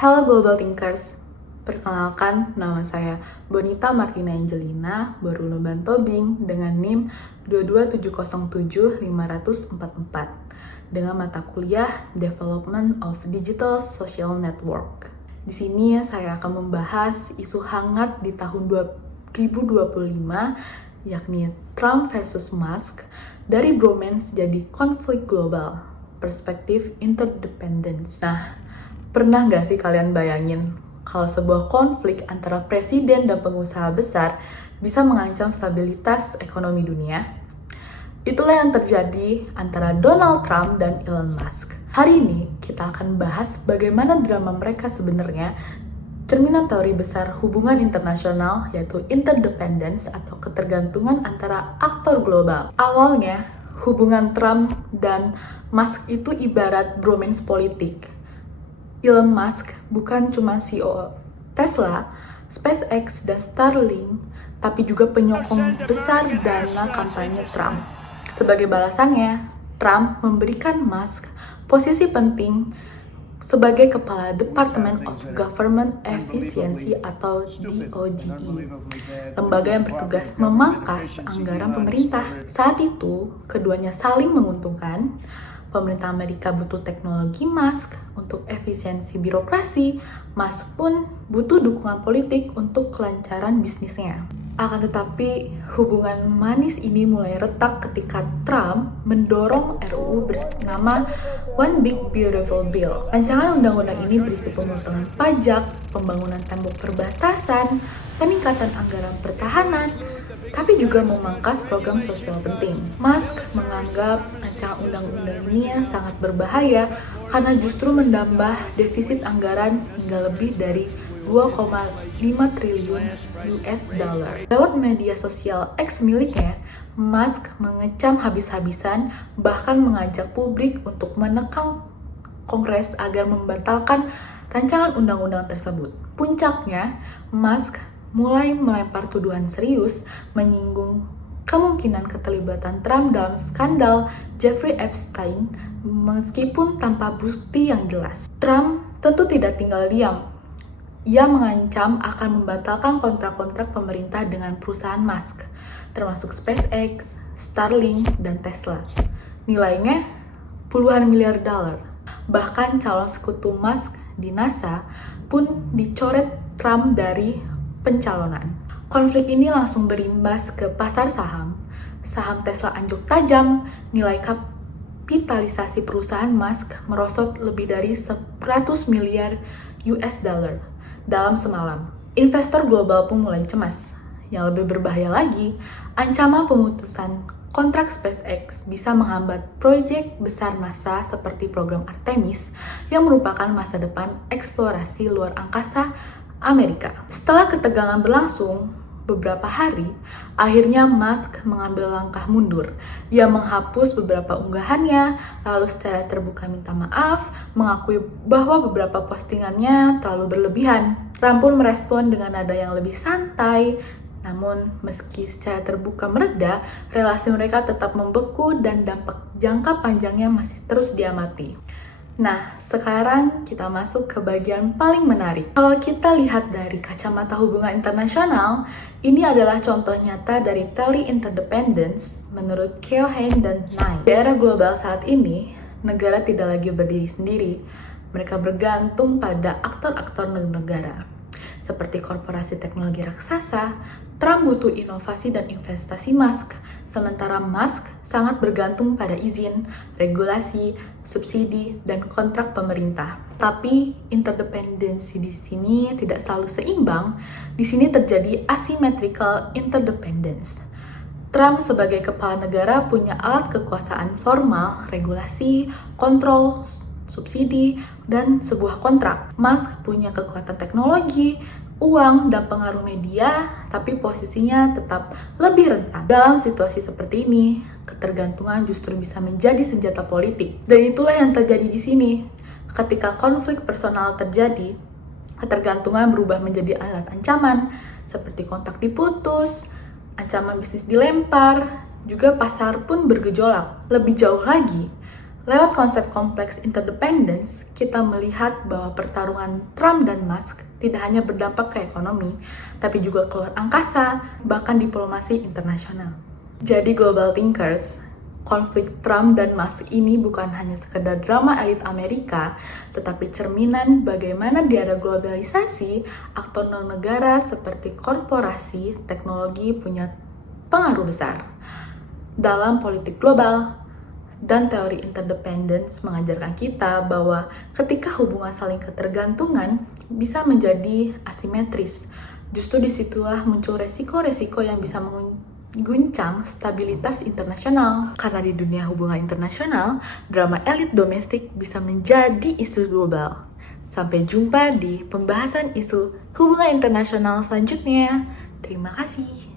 Halo Global Thinkers, perkenalkan nama saya Bonita Martina Angelina Boruluban Tobing dengan NIM 22707-544 dengan mata kuliah Development of Digital Social Network. Di sini saya akan membahas isu hangat di tahun 2025, yakni Trump versus Musk, dari bromance jadi konflik global, perspektif interdependence. Nah, pernah nggak sih kalian bayangin kalau sebuah konflik antara presiden dan pengusaha besar bisa mengancam stabilitas ekonomi dunia? Itulah yang terjadi antara Donald Trump dan Elon Musk. Hari ini kita akan bahas bagaimana drama mereka sebenarnya, cerminan teori besar hubungan internasional yaitu interdependence atau ketergantungan antara aktor global. Awalnya, hubungan Trump dan Musk itu ibarat bromance politik. Elon Musk bukan cuma CEO Tesla, SpaceX, dan Starlink, tapi juga penyokong besar dana kampanye Trump. Sebagai balasannya, Trump memberikan Musk posisi penting sebagai kepala Department of Government Efficiency atau DOGE, lembaga yang bertugas memangkas anggaran pemerintah. Saat itu, keduanya saling menguntungkan. Pemerintah Amerika butuh teknologi Musk untuk efisiensi birokrasi, Musk pun butuh dukungan politik untuk kelancaran bisnisnya. Akan tetapi, hubungan manis ini mulai retak ketika Trump mendorong RUU bernama One Big Beautiful Bill. Rancangan undang-undang ini berisi pemotongan pajak, pembangunan tembok perbatasan, peningkatan anggaran pertahanan, tapi juga memangkas program sosial penting. Musk menganggap rancangan undang-undang ini sangat berbahaya karena justru menambah defisit anggaran hingga lebih dari 2,5 triliun US dollar. Lewat media sosial X miliknya, Musk mengecam habis-habisan, bahkan mengajak publik untuk menekan Kongres agar membatalkan rancangan undang-undang tersebut. Puncaknya, Musk mulai melempar tuduhan serius menyinggung kemungkinan keterlibatan Trump dalam skandal Jeffrey Epstein meskipun tanpa bukti yang jelas. Trump tentu tidak tinggal diam. Ia mengancam akan membatalkan kontrak-kontrak pemerintah dengan perusahaan Musk, termasuk SpaceX, Starlink, dan Tesla. Nilainya puluhan miliar dolar. Bahkan calon sekutu Musk di NASA pun dicoret Trump dari pencalonan. Konflik ini langsung berimbas ke pasar saham. Saham Tesla anjlok tajam, nilai kapitalisasi perusahaan Musk merosot lebih dari 100 miliar US dollar dalam semalam. Investor global pun mulai cemas. Yang lebih berbahaya lagi, ancaman pemutusan kontrak SpaceX bisa menghambat proyek besar NASA seperti program Artemis yang merupakan masa depan eksplorasi luar angkasa Amerika. Setelah ketegangan berlangsung beberapa hari, akhirnya Musk mengambil langkah mundur. Ia menghapus beberapa unggahannya, lalu secara terbuka minta maaf, mengakui bahwa beberapa postingannya terlalu berlebihan. Trump pun merespon dengan nada yang lebih santai, namun meski secara terbuka mereda, relasi mereka tetap membeku dan dampak jangka panjangnya masih terus diamati. Nah, sekarang kita masuk ke bagian paling menarik. Kalau kita lihat dari kacamata hubungan internasional, ini adalah contoh nyata dari teori interdependence menurut Keohane dan Nye. Di era global saat ini, negara tidak lagi berdiri sendiri. Mereka bergantung pada aktor-aktor negara. Seperti korporasi teknologi raksasa, Trump butuh inovasi dan investasi Musk, sementara Musk sangat bergantung pada izin, regulasi, subsidi, dan kontrak pemerintah. Tapi interdependensi di sini tidak selalu seimbang. Di sini terjadi asymmetrical interdependence. Trump sebagai kepala negara punya alat kekuasaan formal, regulasi, kontrol, subsidi, dan sebuah kontrak. Musk punya kekuatan teknologi, uang, dan pengaruh media, tapi posisinya tetap lebih rentan. Dalam situasi seperti ini, ketergantungan justru bisa menjadi senjata politik. Dan itulah yang terjadi di sini. Ketika konflik personal terjadi, ketergantungan berubah menjadi alat ancaman, seperti kontrak diputus, ancaman bisnis dilempar, juga pasar pun bergejolak. Lebih jauh lagi, Lewat konsep kompleks interdependence, kita melihat bahwa pertarungan Trump dan Musk tidak hanya berdampak ke ekonomi, tapi juga ke luar angkasa, bahkan diplomasi internasional. Jadi global thinkers, konflik Trump dan Musk ini bukan hanya sekedar drama elit Amerika, tetapi cerminan bagaimana di era globalisasi, aktor non-negara seperti korporasi teknologi punya pengaruh besar dalam politik global. Dan teori interdependence mengajarkan kita bahwa ketika hubungan saling ketergantungan bisa menjadi asimetris. Justru disitulah muncul resiko-resiko yang bisa mengguncang stabilitas internasional. Karena di dunia hubungan internasional, drama elit domestik bisa menjadi isu global. Sampai jumpa di pembahasan isu hubungan internasional selanjutnya. Terima kasih.